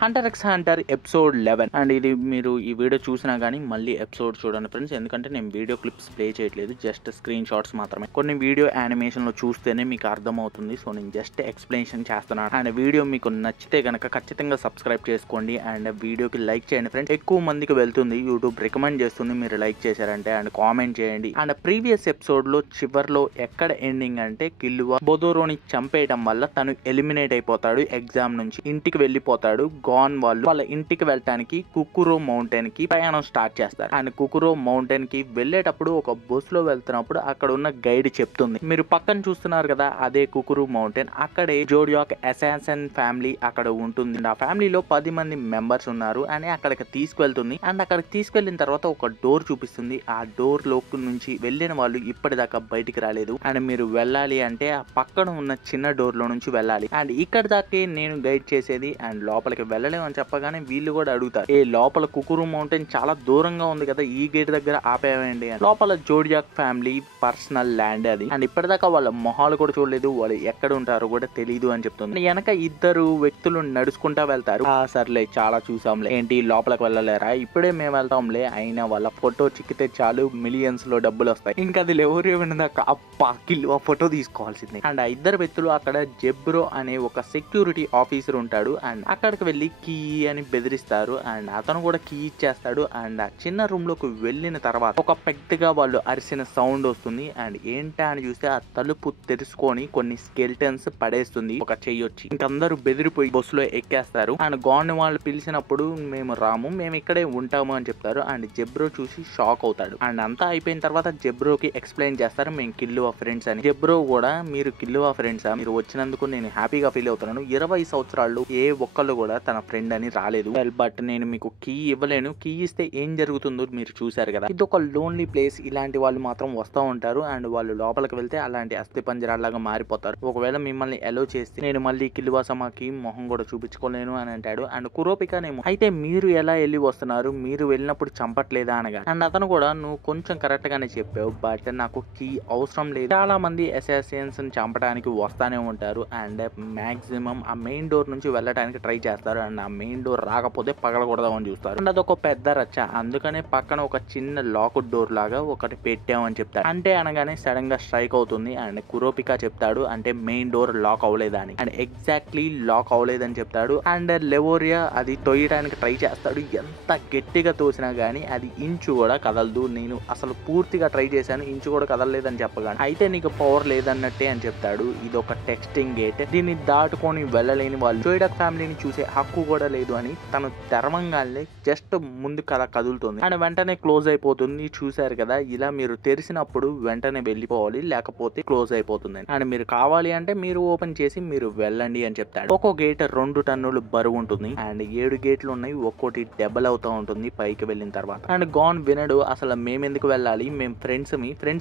Hunter X Hunter episode 11. And ఇది మీరు ఈ వీడియో చూసినా కానీ మళ్ళీ ఎపిసోడ్ చూడండి ఫ్రెండ్స్, ఎందుకంటే నేను వీడియో క్లిప్స్ ప్లే చేయట్లేదు, జస్ట్ స్క్రీన్ షాట్స్ మాత్రమే. కొన్ని వీడియో యానిమేషన్లో చూస్తేనే మీకు అర్థమవుతుంది. సో నేను జస్ట్ ఎక్స్ప్లెనేషన్ చేస్తున్నాను. అండ్ వీడియో మీకు నచ్చితే కనుక ఖచ్చితంగా సబ్స్క్రైబ్ చేసుకోండి అండ్ వీడియోకి లైక్ చేయండి ఫ్రెండ్స్. ఎక్కువ మందికి వెళ్తుంది, యూట్యూబ్ రికమెండ్ చేస్తుంది మీరు లైక్ చేశారంటే. అండ్ కామెంట్ చేయండి. అండ్ ప్రీవియస్ ఎపిసోడ్లో చివర్లో ఎక్కడ ఎండింగ్ అంటే కిల్లువా బొదోరోని చంపేయడం వల్ల తను ఎలిమినేట్ అయిపోతాడు, ఎగ్జామ్ నుంచి ఇంటికి వెళ్ళిపోతాడు. గాన్ వాళ్ళు వాళ్ళ ఇంటికి వెళ్ళటానికి కుకురో మౌంటైన్ కి ప్రయాణం స్టార్ట్ చేస్తారు. అండ్ కుకురో మౌంటైన్ కి వెళ్ళేటప్పుడు ఒక బస్ లో వెళ్తున్నప్పుడు అక్కడ ఉన్న గైడ్ చెప్తుంది, మీరు పక్కన చూస్తున్నారు కదా అదే కుకురో మౌంటైన్, అక్కడే జోడియాక్ అసాసిన్ ఫ్యామిలీ అక్కడ ఉంటుంది. ఆ ఫ్యామిలీలో 10 మంది మెంబర్స్ ఉన్నారు అని అక్కడికి తీసుకువెళ్తుంది. అండ్ అక్కడికి తీసుకెళ్లిన తర్వాత ఒక డోర్ చూపిస్తుంది. ఆ డోర్ లోకి నుంచి వెళ్ళిన వాళ్ళు ఇప్పటిదాకా బయటికి రాలేదు. అండ్ మీరు వెళ్ళాలి అంటే ఆ పక్కన ఉన్న చిన్న డోర్ లో నుంచి వెళ్ళాలి. అండ్ ఇక్కడ దాకే నేను గైడ్ చేసేది. అండ్ లోపలికి వెళ్ళలేము అని చెప్పగానే వీళ్ళు కూడా అడుగుతారు, ఏ లోపల కుకురో మౌంటైన్ చాలా దూరంగా ఉంది కదా, ఈ గేట్ దగ్గర ఆపేయండి అని. లోపల జోడియాక్ ఫ్యామిలీ పర్సనల్ ల్యాండ్ అది. అండ్ ఇప్పటిదాకా వాళ్ళ మొహాలు కూడా చూడలేదు, వాళ్ళు ఎక్కడ ఉంటారో కూడా తెలియదు అని చెప్తుంది. వెనక ఇద్దరు వ్యక్తులు నడుచుకుంటా వెళ్తారు. సర్లే చాలా చూసాంలే, ఏంటి లోపలికి వెళ్ళలేరా, ఇప్పుడే మేము వెళ్తాంలే, అయినా వాళ్ళ ఫోటో చిక్కితే చాలు మిలియన్స్ లో డబ్బులు వస్తాయి, ఇంకా అది ఎవరు వినదాకా అప్పా కిల్లు ఆ ఫోటో తీసుకోవాల్సిందే. అండ్ ఆ ఇద్దరు వ్యక్తులు అక్కడ జెబ్రో అనే ఒక సెక్యూరిటీ ఆఫీసర్ ఉంటాడు. అండ్ అక్కడికి వెళ్ళి కీ అని బెదిరిస్తారు. అండ్ అతను కూడా కీ ఇచ్చేస్తాడు. అండ్ ఆ చిన్న రూమ్ లోకి వెళ్ళిన తర్వాత ఒక పెద్దగా వాళ్ళు అరిసిన సౌండ్ వస్తుంది. అండ్ ఏంటా అని చూస్తే ఆ తలుపు తెరుచుకొని కొన్ని స్కెల్టన్స్ పడేస్తుంది ఒక చెయ్యి వచ్చి. ఇంకందరూ బెదిరిపోయి బస్సులో ఎక్కేస్తారు. అండ్ గాన్ వాళ్ళు పిలిచినప్పుడు మేము రాము, మేము ఇక్కడే ఉంటాము అని చెప్తారు. అండ్ జెబ్రో చూసి షాక్ అవుతాడు. అండ్ అంతా అయిపోయిన తర్వాత జెబ్రోకి ఎక్స్ప్లెయిన్ చేస్తారు, మేము కిల్లువా ఫ్రెండ్స్ అని. జెబ్రో కూడా మీరు కిల్లువా ఫ్రెండ్సా, మీరు వచ్చినందుకు నేను హ్యాపీగా ఫీల్ అవుతున్నాను, 20 సంవత్సరాలు ఏ ఒక్కళ్ళు కూడా తన ఫ్రెండ్ అని రాలేదు, బట్ నేను మీకు కీ ఇవ్వలేను, కీ ఇస్తే ఏం జరుగుతుందో మీరు చూసారు కదా, ఇది ఒక లోన్లీ ప్లేస్, ఇలాంటి వాళ్ళు మాత్రం వస్తూ ఉంటారు. అండ్ వాళ్ళు లోపలికి వెళ్తే అలాంటి అస్థి పంజరాలాగా మారిపోతారు, ఒకవేళ మిమ్మల్ని ఎలో చేస్తే నేను మళ్ళీ కిల్లువాసమాకి మొహం కూడా చూపించుకోలేను అని అంటాడు. అండ్ కురోపికానేమో, అయితే మీరు ఎలా వెళ్ళి వస్తున్నారు, మీరు వెళ్ళినప్పుడు చంపట్లేదా అనగా. అండ్ అతను కూడా, నువ్వు కొంచెం కరెక్ట్ గానే చెప్పావు, బట్ నాకు కీ అవసరం లేదు, చాలా మంది అసాసిన్స్ చంపడానికి వస్తానే ఉంటారు అండ్ మాక్సిమం ఆ మెయిన్ డోర్ నుంచి వెళ్ళడానికి ట్రై చేస్తారు. అండ్ ఆ మెయిన్ డోర్ రాకపోతే పగలకూడదామని చూస్తారు. అండ్ అదొక పెద్ద రచ్చ, అందుకనే పక్కన ఒక చిన్న లాక్ డోర్ లాగా ఒకటి పెట్టామని చెప్తాడు. అంటే అనగానే సడన్ గా స్ట్రైక్ అవుతుంది. అండ్ కురోపికా చెప్తాడు, అంటే మెయిన్ డోర్ లాక్ అవ్వలేదని. అండ్ ఎగ్జాక్ట్లీ లాక్ అవ్వలేదని చెప్తాడు. అండ్ లెవోరియా అది తొయ్యడానికి ట్రై చేస్తాడు, ఎంత గట్టిగా తోసినా గానీ అది ఇంచు కూడా కదలదు, నేను అసలు పూర్తిగా ట్రై చేశాను, ఇంచు కూడా కదలలేదని చెప్పగానే, అయితే నీకు పవర్ లేదన్నట్టే అని చెప్తాడు. ఇది ఒక టెక్స్టింగ్ గేట్, దీన్ని దాటుకొని వెళ్ళలేని వాళ్ళు జోయిడాక్ ఫ్యామిలీని చూసే హక్కు కూడా లేదు అని తను తెరవంగానే జస్ట్ ముందు కథ కదులుతుంది. అండ్ వెంటనే క్లోజ్ అయిపోతుంది. చూసారు కదా, ఇలా మీరు తెరిచినప్పుడు వెంటనే వెళ్ళిపోవాలి, లేకపోతే క్లోజ్ అయిపోతుంది. అండ్ మీరు కావాలి అంటే మీరు ఓపెన్ చేసి మీరు వెళ్ళండి అని చెప్తాడు. ఒక్కో గేట్ 2 టన్నులు బరువు ఉంటుంది. అండ్ 7 గేట్లు ఉన్నాయి, ఒక్కోటి డబల్ అవుతూ ఉంటుంది పైకి వెళ్ళిన తర్వాత. అండ్ గాన్ వినడు, అసలు మేమెందుకు వెళ్ళాలి, మేము ఫ్రెండ్స్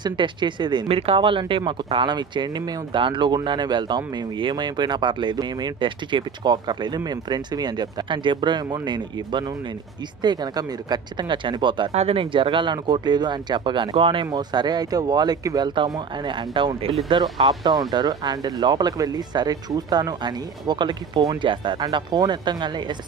ని టెస్ట్ చేసేది, మీరు కావాలంటే మాకు తాళం ఇచ్చేయండి, మేము దాంట్లో గుండానే వెళ్తాం, మేము ఏమైపోయినా పర్లేదు, మేమేం టెస్ట్ చేయించుకోకర్లేదు, మేము ఫ్రెండ్స్ అని చెప్తారు. అండ్ జెబ్రో ఏమో, నేను ఇవ్వను, నేను ఇస్తే కనుక మీరు ఖచ్చితంగా చనిపోతారు, అది నేను జరగాలనుకోవట్లేదు అని చెప్పగానే గాన్ ఏమో, సరే అయితే వాల్ ఎక్కి వెళ్తాము అని అంటా ఉంటే వీళ్ళిద్దరు ఆపుతా ఉంటారు. అండ్ లోపలికి వెళ్ళి సరే చూస్తాను అని ఒకరికి ఫోన్ చేస్తారు. అండ్ ఆ ఫోన్ ఎత్తంగానే ఎస్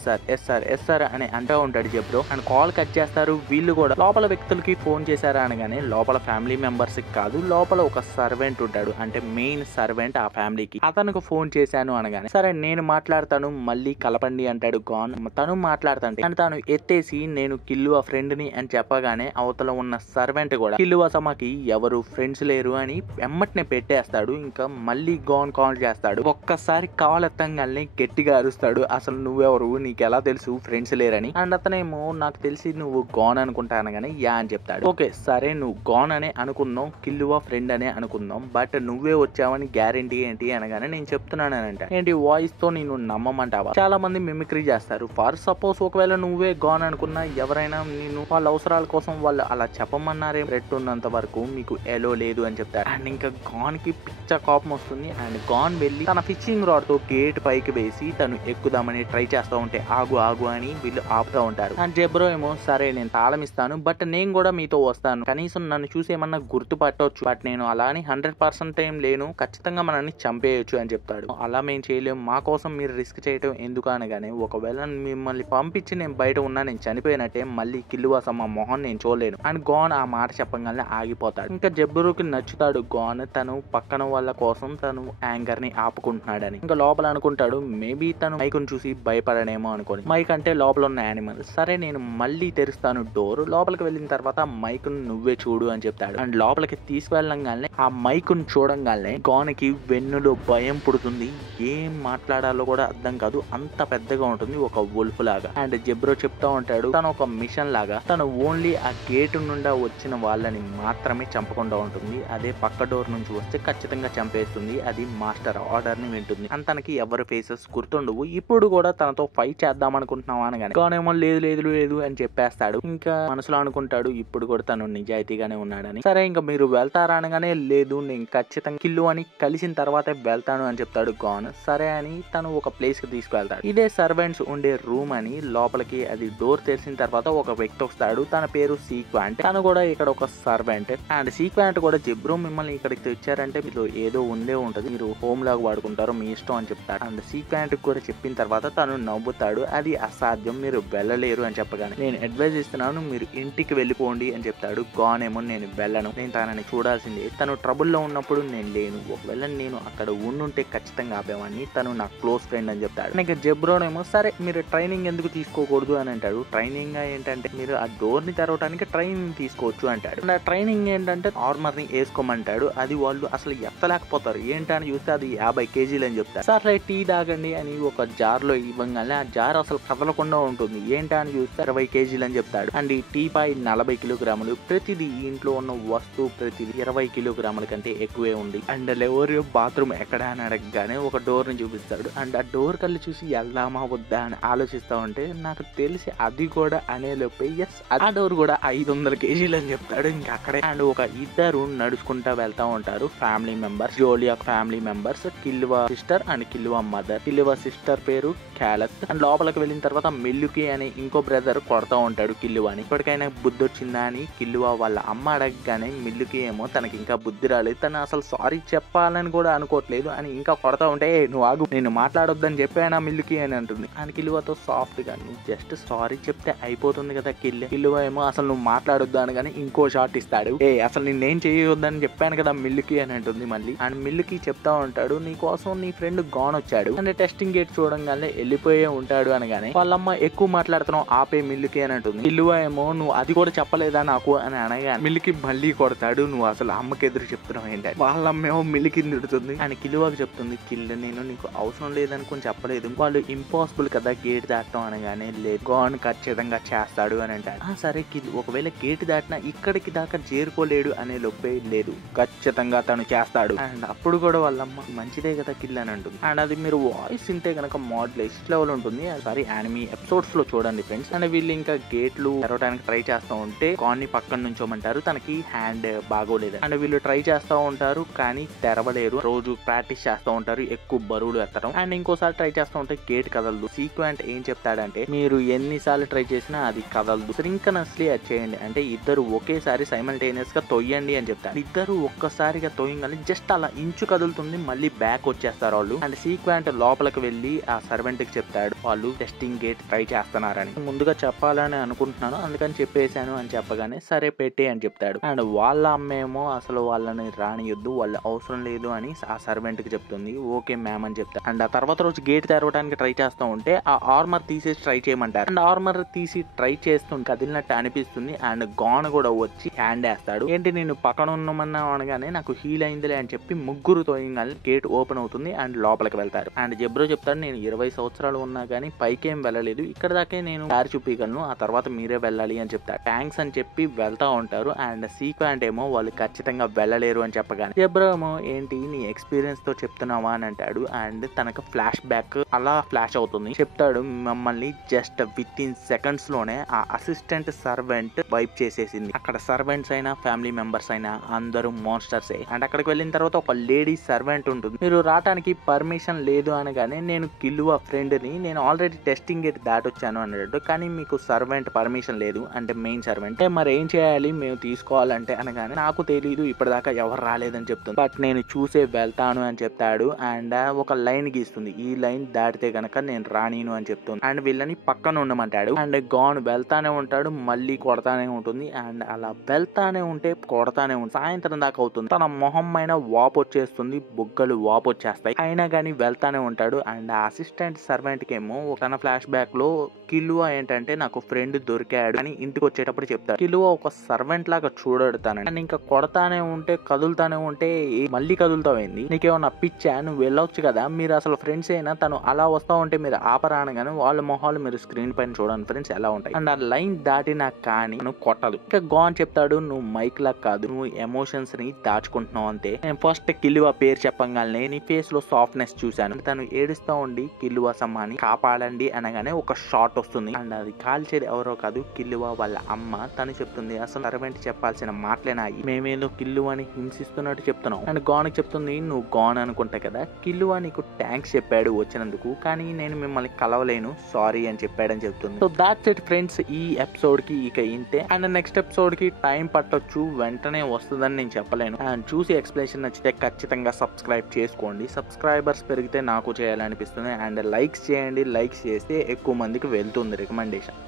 సార్ అని అంటా ఉంటాడు జెబ్రో. అండ్ కాల్ కట్ చేస్తారు. వీళ్ళు కూడా లోపల వ్యక్తులకి ఫోన్ చేశారా అనగానే, లోపల ఫ్యామిలీ మెంబర్స్ కి కాదు, లోపల ఒక సర్వెంట్ ఉంటాడు, అంటే మెయిన్ సర్వెంట్ ఆ ఫ్యామిలీకి, అతనికి ఫోన్ చేశాను అనగానే, సరే నేను మాట్లాడతాను మళ్ళీ కలపండి అంటాడు గాన్. తను మాట్లాడుతుంటే అండ్ తను ఎత్తేసి, నేను కిల్లువా ఫ్రెండ్ ని అని చెప్పగానే అవతల ఉన్న సర్వెంట్ కూడా కిల్లువాసమాకి ఎవరు ఫ్రెండ్స్ లేరు అని ఎమ్మటినే పెట్టేస్తాడు. ఇంకా మళ్ళీ గాన్ కాల్ చేస్తాడు. ఒక్కసారి కాల్ ఎత్తంగానే గట్టిగా అరుస్తాడు, అసలు నువ్వెవరు, నీకు ఎలా తెలుసు ఫ్రెండ్స్ లేరని. అండ్ అతనేమో, నాకు తెలిసి నువ్వు గాన్ అనుకుంటాను గానీ యా అని చెప్తాడు. ఓకే సరే, నువ్వు గాన్ అనే అనుకుందాం, కిల్లువా ఫ్రెండ్ అనే అనుకుందాం, బట్ నువ్వే వచ్చావని గ్యారెంటీ ఏంటి అనగానే, నేను చెప్తున్నాను అని అంటే, ఏంటి వాయిస్ తో నేను నమ్మమంటావా, చాలా మంది మిమిక్రీ చేస్తారు, ఫర్ సపోజ్ ఒకవేళ నువ్వే గాన్ అనుకున్నా ఎవరైనా నేను వాళ్ళ అవసరాల కోసం వాళ్ళు అలా చెప్పమన్నారే, రెట్ ఉన్నంత వరకు మీకు ఎలో లేదు అని చెప్తారు. అండ్ ఇంకా గాన్ కి పిచ్చ కోపం వస్తుంది. అండ్ గాన్ వెళ్ళి తన ఫిషింగ్ రాడ్ తో గేట్ పైకి వేసి తను ఎక్కుదామని ట్రై చేస్తూ ఉంటే, ఆగు అని వీళ్ళు ఆపుతా ఉంటారు. అండ్ జెబ్రో ఏమో, సరే నేను తాళం ఇస్తాను, బట్ నేను కూడా మీతో వస్తాను, కనీసం నన్ను చూసి ఏమన్నా గుర్తుపట్టవచ్చు, బట్ నేను అలా అని 100% ఏం లేను, ఖచ్చితంగా మనల్ని చంపేయచ్చు అని చెప్తాడు. అలా మేము చేయలేము, మా కోసం మీరు రిస్క్ చేయటం ఎందుకు అనగా అనగానే, ఒకవేళ మిమ్మల్ని పంపించి నేను బయట ఉన్నా, నేను చనిపోయినట్టే, మళ్ళీ కిల్లువాసమ్మ మొహం నేను చూడలేను అని గాన్ ఆ మాట చెప్పగానే ఆగిపోతాడు. ఇంకా జబ్బురుకి నచ్చుతాడు గాన్ తను పక్కన వాళ్ళ కోసం తను యాంగర్ ని ఆపుకుంటున్నాడని. ఇంకా లోపల అనుకుంటాడు మేబీ తను మైకును చూసి భయపడనేమో అనుకోని. మైక్ అంటే లోపల ఉన్న యానిమల్. సరే నేను మళ్ళీ తెరుస్తాను డోర్, లోపలికి వెళ్ళిన తర్వాత మైక్ నువ్వే చూడు అని చెప్తాడు. అండ్ లోపలికి తీసుకువెళ్ళంగానే ఆ మైక్ ను చూడంగానే గాన్ కి వెన్నులో భయం పుడుతుంది. ఏం మాట్లాడాలో కూడా అర్థం కాదు, అంత పెద్దగా ఉంటుంది, ఒక వుల్ఫ్ లాగా. అండ్ జెబ్రో చెప్తా ఉంటాడు తను ఒక మిషన్ లాగా, తను ఓన్లీ ఆ గేటు నుండి వచ్చిన వాళ్ళని మాత్రమే చంపకుండా ఉంటుంది, అదే పక్క డోర్ నుంచి వస్తే ఖచ్చితంగా చంపేస్తుంది, అది మాస్టర్ ఆర్డర్ ని వింటుంది. అండ్ తనకి ఎవరి ఫేసెస్ గుర్తుండవు. ఇప్పుడు కూడా తనతో ఫైట్ చేద్దాం అనుకుంటున్నావా అనగానే గానేమో లేదు లేదు లేదు అని చెప్పేస్తాడు. ఇంకా మనసులో అనుకుంటాడు ఇప్పుడు కూడా తను నిజాయితీగానే ఉన్నాడని. సరే ఇంకా మీరు వెళ్తారా అనగానే లేదు నేను ఖచ్చితంగా కిల్లు అని కలిసిన తర్వాతే వెళ్తాను అని చెప్తాడు గాన్. సరే అని తను ఒక ప్లేస్ కి తీసుకువెళ్తాడు. ఇదే సర్వెంట్స్ ఉండే రూమ్ అని. లోపలికి అది డోర్ తెరిచిన తర్వాత ఒక వ్యక్తి వస్తాడు, తన పేరు సీక్వాంట్. తను కూడా ఇక్కడ ఒక సర్వెంట్. అండ్ సీక్వాంట్ కూడా జెబ్రో మిమ్మల్ని ఇక్కడికి తెచ్చారంటే మీరు ఏదో ఉండే ఉంటది, మీరు హోమ్ లాగా వాడుకుంటారు, మీ ఇష్టం అని చెప్తాడు. అండ్ సీక్వాంట్ కూడా చెప్పిన తర్వాత తను నవ్వుతాడు, అది అసాధ్యం, మీరు వెళ్ళలేరు అని చెప్పగానే నేను అడ్వైజ్ ఇస్తున్నాను మీరు ఇంటికి వెళ్ళిపోండి అని చెప్తాడు. గాన్ ఏమో నేను వెళ్ళను, నేను తనని చూడాల్సిందే, తను ట్రబుల్ లో ఉన్నప్పుడు నేను లేను, ఒకవేళ నేను అక్కడ ఉండుంటే ఖచ్చితంగా ఆపేవాడిని, తను నా క్లోజ్ ఫ్రెండ్ అని చెప్తాడు. ఇంకా జెబ్రోనేమో సరే మీరు ట్రైనింగ్ ఎందుకు తీసుకోకూడదు అని అంటాడు. ట్రైనింగ్ ఏంటంటే మీరు ఆ డోర్ ని తెరవడానికి ట్రైనింగ్ తీసుకోవచ్చు అంటాడు. ఆ ట్రైనింగ్ ఏంటంటే ఆర్మర్ ని వేసుకోమంటాడు. అది వాళ్ళు అసలు ఎత్తలేకపోతారు, ఏంటని చూస్తే అది 50 kg అని చెప్తారు. సరే టీ తాగండి అని ఒక జార్ లో ఇవ్వగానే ఆ జార్ అసలు కదలకుండా ఉంటుంది, ఏంటని చూస్తే 20 kg అని చెప్తాడు. అండ్ ఈ టీ పై 40 కిలోగ్రాములు, ప్రతిదీ ఇంట్లో ఉన్న వస్తువు ప్రతిదీ 20 కిలోగ్రాముల కంటే ఎక్కువే ఉంది. అండ్ లెవరియో బాత్రూమ్ ఎక్కడ అని అడగగానే ఒక డోర్ ని చూపిస్తాడు. అండ్ ఆ డోర్ కల్లి చూసి వెళ్దామా వద్దా అని ఆలోచిస్తా ఉంటే నాకు తెలిసి అది కూడా అనే లోపే ఎస్ ఆ డోర్ కూడా 500 kg అని చెప్తాడు. ఇంకా అక్కడే అండ్ ఒక ఇద్దరు నడుచుకుంటా వెళ్తా ఉంటారు ఫ్యామిలీ మెంబర్స్, జోలియా family members, Killua sister and Killua mother. Killua sister పేరు క్యాలత్. అండ్ లోపలికి వెళ్ళిన తర్వాత మిల్లుకి అనే ఇంకో బ్రదర్ కొడతా ఉంటాడు కిల్లువాని. ఇప్పటికైనా బుద్ధి వచ్చిందా అని కిల్లువా వాళ్ళ అమ్మ అడగగానే మిల్లుకి ఏమో తనకి ఇంకా బుద్ధి రాలేదు, తను అసలు సారీ చెప్పాలని కూడా అనుకోవట్లేదు అని ఇంకా కొడతా ఉంటే నువ్వు ఆగు, నేను మాట్లాడొద్దని చెప్పానా మిల్లుకి అని అంటుంది. అని కిల్లువాతో సాఫ్ట్ గా నువ్వు జస్ట్ సారీ చెప్తే అయిపోతుంది కదా కిల్లువా ఏమో అసలు నువ్వు మాట్లాడొద్దు అనగానే ఇంకో షాట్ ఇస్తాడు, అసలు నేనేం చేయొద్దని చెప్పాను కదా మిల్లుకి అని అంటుంది మళ్ళీ. అండ్ మిల్లుకి చెప్తా ఉంటాడు నీ కోసం నీ ఫ్రెండ్ గాన్ వచ్చాడు అంటే టెస్టింగ్ గేట్ చూడంగానే వెళ్ళిపోయే ఉంటాడు అనగానే వాళ్ళమ్మ ఎక్కువ మాట్లాడుతున్నావు ఆపే మిల్లుకి అని అంటుంది. కిల్లువా ఏమో నువ్వు అది కూడా చెప్పలేదా నాకు అని అనగానే మిల్లుకి మళ్ళీ కొడతాడు, నువ్వు అసలు అమ్మకి ఎదురు చెప్తున్నావు ఏంటంటే. వాళ్ళమ్మేమో మిల్లుకి తిడుతుంది. అని కిల్లువాకి చెప్తుంది కిల్లు నేను నీకు అవసరం లేదనుకుని చెప్పలేదు, వాళ్ళు ఇంపాసిబుల్ కదా గేట్ దాటం అనగానే లేదు గాన్ ఖచ్చితంగా చేస్తాడు అని అంటాడు. సరే కిల్లు ఒకవేళ గేట్ దాటినా ఇక్కడికి దాకా చేరుకోలేడు అనే లోపే లేదు ఖచ్చితంగా తను చేస్తాడు. అండ్ అప్పుడు కూడా వాళ్ళమ్మ మంచిదే కదా కిల్ అని అంటుంది. అండ్ అది మీరు వాయిస్ వింటే కనుక మోడ్యులేషన్ లెవెల్ ఉంటుంది, సారీ యానిమీ ఎపిసోడ్స్ లో చూడండి ఫ్రెండ్స్. అండ్ వీళ్ళు ఇంకా గేట్లు తెరవడానికి ట్రై చేస్తూ ఉంటే గాన్ ని పక్కన నుంచోమంటారు, తనకి హ్యాండ్ బాగోలేదు. అండ్ వీళ్ళు ట్రై చేస్తూ ఉంటారు కానీ తెరవలేరు, రోజు ప్రాక్టీస్ చేస్తూ ఉంటారు ఎక్కువ బరువులు ఎత్తడం. అండ్ ఇంకోసారి ట్రై చేస్తూ ఉంటే గేట్ కదలదు. సీక్వెంట్ ఏం చెప్తాడంటే మీరు ఎన్నిసార్లు ట్రై చేసినా అది కదలదు, సింక్రనస్లీ అది చేయండి అంటే ఇద్దరు ఒకేసారి సైమల్టేనియస్ గా తొయ్యండి అని చెప్తారు. ఇద్దరు ఒక్కసారిగా తొయ్యగానే జస్ట్ అలా ఇంచు కదులుతుంది, మళ్ళీ బ్యాక్ వచ్చేస్తారు వాళ్ళు. అండ్ సీక్వెంట్ లోపలికి వెళ్ళి ఆ సర్వెంట్ కి చెప్తాడు వాళ్ళు టెస్టింగ్ గేట్ ట్రై చేస్తున్నారని. ముందుగా చెప్పాలని అనుకుంటున్నాను అందుకని చెప్పేశాను అని చెప్పగానే సరే పెట్టే అని చెప్తాడు. అండ్ వాళ్ళ అమ్మేమో అసలు వాళ్ళని రానియొద్దు, వాళ్ళు అవసరం లేదు అని ఆ సర్వెంట్ కి చెప్తుంది. ఓకే మ్యామ్ అని చెప్తారు. అండ్ ఆ తర్వాత రోజు గేట్ తెరవడానికి ట్రై చేస్తూ ఉంటే ఆ ఆర్మర్ తీసేసి ట్రై చేయమంటారు. అండ్ ఆర్మర్ తీసి ట్రై చేస్తుంది, కదిలినట్టు అనిపిస్తుంది. అండ్ గాన్ కూడా వచ్చి హ్యాండ్ వేస్తాడు, ఏంటి నేను పక్కన ఉన్నామన్నా అనగానే నాకు హీల్ అయిందిలే అని చెప్పి ముగ్గురు తోయంగానే గేట్ ఓపెన్ అవుతుంది అండ్ లోపలికి వెళ్తారు. అండ్ జెబ్రో చెప్తాడు నేను 20 సంవత్సరాలు ఉన్నా కానీ పైకేం వెళ్ళలేదు, ఇక్కడ దాకే నేను దారి చూపించగలను, ఆ తర్వాత మీరే వెళ్ళాలి అని చెప్తారు. థ్యాంక్స్ అని చెప్పి వెళ్తా ఉంటారు. అండ్ సీక్వెంట్ ఏమో వాళ్ళు ఖచ్చితంగా వెళ్ళలేరు అని చెప్పగానే జెబ్రో ఏమో ఏంటి నీ ఎక్స్పీరియన్స్ తో చెప్తున్నావా అని అంటాడు. అండ్ తనకు ఫ్లాష్ బ్యాక్ అలా ఫ్లాష్ అవుతుంది. చెప్తాడు మమ్మల్ని జస్ట్ విత్ ఇన్ సెకండ్స్ లోనే ఆ అసిస్టెంట్ సర్వెంట్ వైప్ చేసేసింది, అక్కడ సర్వెంట్స్ అయినా ఫ్యామిలీ మెంబర్స్ అయినా అందరూ మాన్స్టర్సే. అండ్ అక్కడికి వెళ్ళిన తర్వాత ఒక లేడీ సర్వెంట్ ఉంటుంది, మీరు రావడానికి పర్మిషన్ లేదు అనగానే నేను కిల్లువా ఫ్రెండ్ ని, నేను ఆల్రెడీ టెస్టింగ్ గేట్ దాటొచ్చాను అన్నాడు, కానీ మీకు సర్వెంట్ పర్మిషన్ లేదు అంటే మెయిన్ సర్వెంట్, మరి ఏం చేయాలి మేము తీసుకోవాలంటే అనగానే నాకు తెలీదు ఇప్పటిదాకా ఎవరు రాలేదని చెప్తుంది, బట్ నేను చూసే వెళ్తాను అని చెప్తాడు. అండ్ ఒక లైన్ గీస్తుంది, ఈ లైన్ దాటితే కనుక నేను రానీను అని చెప్తుంది. అండ్ వీళ్ళని పక్కన ఉండమంటాడు. అండ్ గాన్ వెళ్తానే ఉంటాడు, మళ్ళీ కొడతానే ఉంటుంది. అండ్ అలా వెళ్తానే ఉంటే కొడతానే ఉంటుంది. సాయంత్రం దాకా అవుతుంది. తన మొహం పైన వాపు వచ్చేస్తుంది, బుగ్గలు వాపు వచ్చేస్తాయి. అయినా కానీ వెళ్తానే ఉంటాడు. అండ్ ఆ అసిస్టెంట్ సర్వెంట్ కి ఏమో తన ఫ్లాష్ బ్యాక్ లో కిలువ ఏంటంటే నాకు ఫ్రెండ్ దొరికాడు అని ఇంటికి వచ్చేటప్పుడు చెప్తాడు. కిలువ ఒక సర్వెంట్ లాగా చూడతాను. అండ్ ఇంకా కొడతానే ఉంటే కదులుతానే ఉంటే మళ్ళీ కదులుతావేంది, నీకేమన్నా పిచ్చా, నువ్వు వెళ్ళొచ్చు కదా, మీరు అసలు ఫ్రెండ్స్ అయినా, తను అలా వస్తా ఉంటే మీరు ఆపరా అనగానే వాళ్ళ మొహాలు మీరు స్క్రీన్ పైన చూడండి ఫ్రెండ్స్ ఎలా ఉంటాయి. అండ్ ఆ లైన్ దాటినా కానీ నువ్వు కొట్టదు. ఇంకా గాన్ చెప్తాడు, నువ్వు మైక్ లా కాదు, నువ్వు ఎమోషన్స్ ని దాచుకుంటున్నావు అంతే. నేను ఫస్ట్ కిలువ పేరు చెప్పగానే నీ ఫేస్ లో సాఫ్ట్నెస్ చూశాను. తను ఏడుస్తా ఉండి కిలువ సమ్మాని కాపాడండి అనగానే ఒక షాట్ వస్తుంది. అండ్ అది కాల్చేది ఎవరో కాదు, కిలువ వాళ్ళ అమ్మ. తను చెప్తుంది, అసలు సర్వెంట్ చెప్పాల్సిన మాటలేనాయి, మేమేదో కిలువని హింసిస్తున్నట్టు చెప్తున్నావు. అండ్ గాన్ చెప్తుంది, నువ్వు గాన్ అనుకుంటా కదా, కిలువ నీకు థ్యాంక్స్ చెప్పాడు వచ్చినందుకు, కానీ నేను మిమ్మల్ని కలవలేను, సారీ అని చెప్పాడని చెప్తుంది. సో దాట్స్ ఇట్ ఫ్రెండ్స్, ఈ ఎపిసోడ్ కి ఇక ఇంతే. అండ్ నెక్స్ట్ ఎపిసోడ్ కి టైం పట్టొచ్చు, వెంటనే వస్తుందని నేను చెప్పలేను. అండ్ చూసి ఎక్స్ప్లెనేషన్ నచ్చితే ఖచ్చితంగా సబ్స్క్రైబ్ చేసుకోండి. సబ్స్క్రైబర్స్ పెరిగితే నాకు చేయాలనిపిస్తుంది. అండ్ లైక్స్ చేయండి, లైక్స్ చేస్తే ఎక్కువ మందికి వెళ్తుంది రికమెండేషన్.